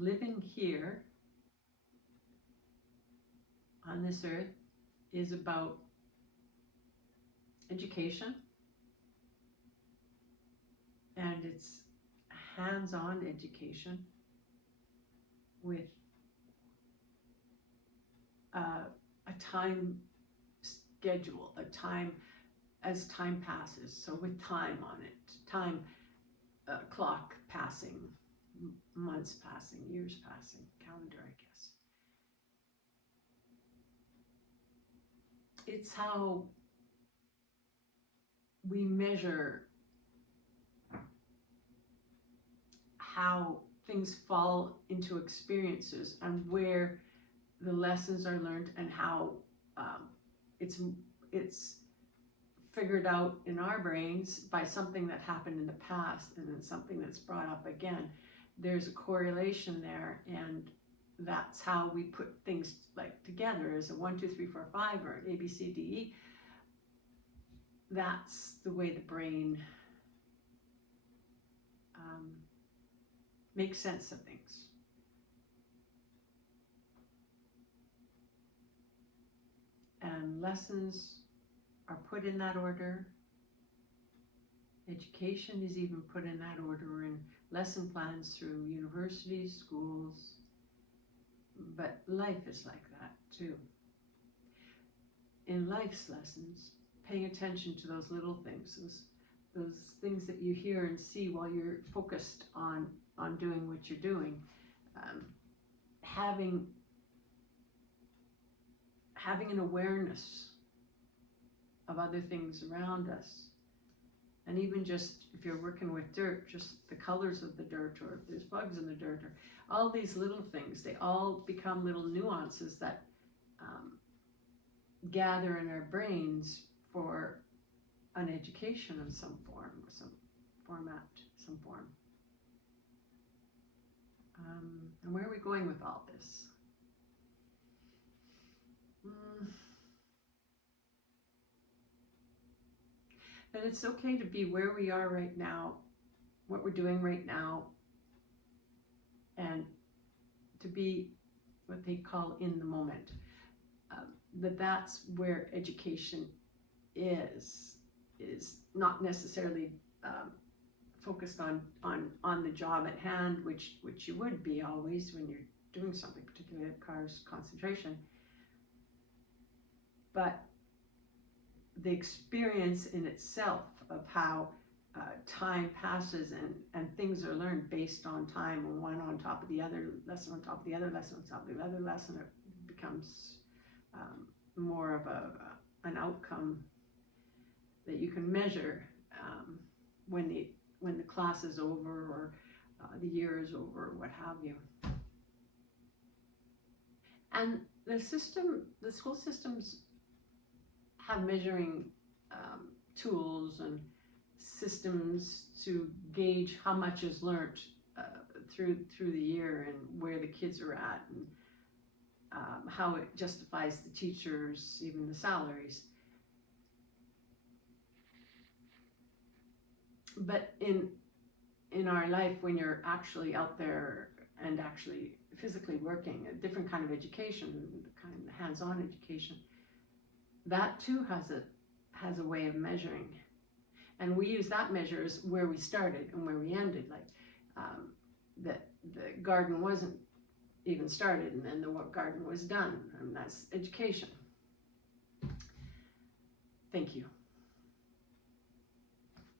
living here on this earth is about education, and it's hands-on education with a time schedule, a time as time passes. So with time on it, time clock passing, months passing, years passing, calendar, I guess. It's how we measure how things fall into experiences and where the lessons are learned, and how it's figured out in our brains by something that happened in the past and then something that's brought up again. There's a correlation there, and that's how we put things like together as a 1, 2, 3, 4, 5 or an A, B, C, D, E. That's the way the brain makes sense of things. And lessons are put in that order. Education is even put in that order in lesson plans through universities, schools. But life is like that too. In life's lessons, paying attention to those little things, those things that you hear and see while you're focused on doing what you're doing, having an awareness of other things around us, and even just if you're working with dirt, just the colors of the dirt, or if there's bugs in the dirt, or all these little things, they all become little nuances that gather in our brains for an education of some form, or some format, some form. And where are we going with all this? That it's okay to be where we are right now, what we're doing right now, and to be what they call in the moment. That's where education is not necessarily focused on the job at hand, which you would be always when you're doing something, particularly that requires concentration, but the experience in itself of how time passes and things are learned based on time, and one on top of the other, lesson on top of the other lesson on top of the other lesson, it becomes more of an outcome that you can measure when the class is over, or the year is over, or what have you. And the school systems have measuring tools and systems to gauge how much is learned through the year, and where the kids are at, and how it justifies the teachers, even the salaries. But in our life, when you're actually out there and actually physically working, a different kind of education, kind of hands-on education, that too has a way of measuring. And we use that measure as where we started and where we ended. Like that the garden wasn't even started, and then the garden was done, and that's education. Thank you.